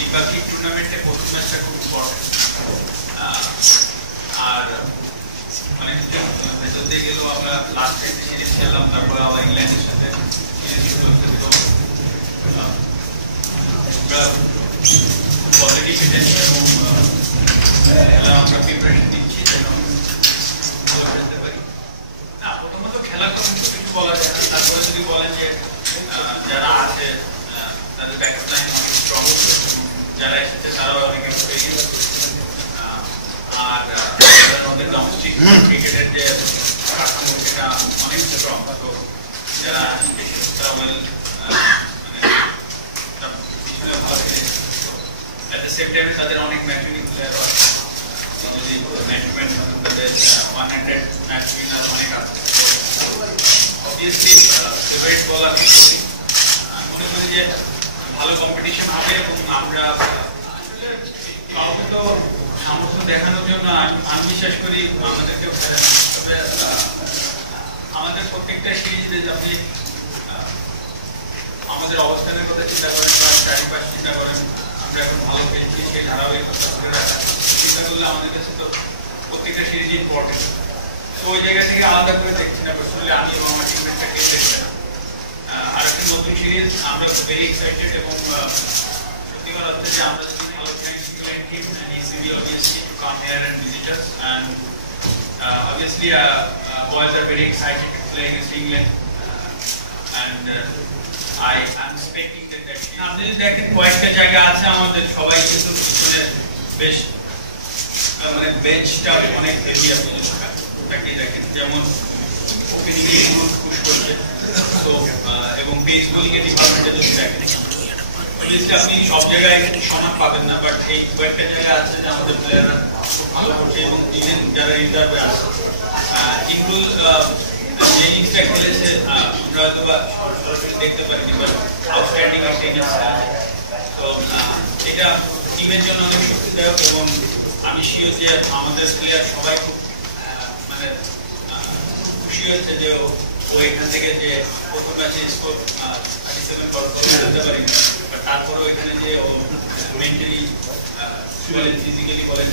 দ্বিপাক্ষিক টুর্নামেন্টে প্রথম ম্যাচটা খুব ইম্পর্টেন্ট। আর অনেক ভেতর দিয়ে গেলেও আমরা লাস্ট টাইমে সিরিজ খেললাম, তারপরে আবার ইংল্যান্ডের সাথে সিরিজ চলছে। তো আমরা অলরেডি ফিট আছি এবং আমরা প্রিপারেশন দিচ্ছি যেন ভালো খেলতে পারি। না, প্রথমত খেলার কথা কিছু বলা যায় না। তারপরে যদি বলেন যে যারা আছে তাদের ব্যাকআপ লাইন অনেক স্ট্রং, যারা এসেছে তারাও অনেক এক্সপিরিয়েন্স, আর আমাদের ডোমেস্টিক ক্রিকেটের যে কাঠামো সেটা অনেক স্ট্রং। তো যারা তারা ওয়েল পিছনে ভালো খেলেছে। অ্যাট দ্য সেম টাইমে তাদের অনেক ম্যাচুরিং প্লেয়ারও আছে, যদি ম্যানেজমেন্ট তাদের 100 ম্যাচ উইনার অনেক আছে। অবভিয়াসলি ফেভারিট বল আমি মনে করি যে ভালো কম্পিটিশন হবে এবং আমরা আসলে কাউকে তো সামর্থ্য দেখানোর জন্য আমি বিশ্বাস করি আমাদেরকেও খেলা। তবে আমাদের প্রত্যেকটা সিরিজে আপনি আমাদের অবস্থানের কথা চিন্তা করেন বা চারিপাশ চিন্তা করেন, আমরা এখন ভালো খেলছি সেই ধারাবাহিকতা ধরে রাখা চিন্তা করলে আমাদের কাছে তো প্রত্যেকটা সিরিজ ইম্পর্টেন্ট। তো ওই জায়গা থেকে আলাদা করে দেখছি না পার্সোনালি, আমি এবং আমার টিমমেটটাকে দেখছি না। আর একটা নতুন সিরিজ, আমরা ভেরি এক্সাইটেড এবং সত্যিকার অর্থে যে আমরা যদি ভালো খেলি team and ECB obviously to come here and visit us, and obviously boys are very excited to play against England, and I am expecting that আপনি যদি দেখেন কয়েকটা জায়গা আছে আমাদের সবাই কিন্তু পিছনে বেশ মানে বেঞ্চটা অনেক হেভি। আপনি যদি ওটাকে দেখেন যেমন ওপেনিংয়ে পুশ করছে, তো এবং পেস বোলিং এর ডিপার্টমেন্টে যদি দেখেন আপনি সব জায়গায় সমান পাবেন না, বাট এই কয়েকটা জায়গা আছে যে আমাদের প্লেয়াররা খুব ভালো করছে এবং ইভেন যারা রিজার্ভে আছে কিন্তু যে ইনিংসটা খেলেছে আমরা হয়তো বা সরাসরি দেখতে পারিনি, বাট আউটস্ট্যান্ডিং একটা ইনিংস। তো এটা টিমের জন্য অনেক শক্তিদায়ক এবং আমি শিওর যে আমাদের প্লেয়ার সবাই খুব মানে খুশি হয়েছে যে ও এখান থেকে যে প্রথম ম্যাচে স্কোর 37 করতে পারিনি, তারপরেও এখানে যে ও মেন্টালি বলেন ফিজিক্যালি বলেন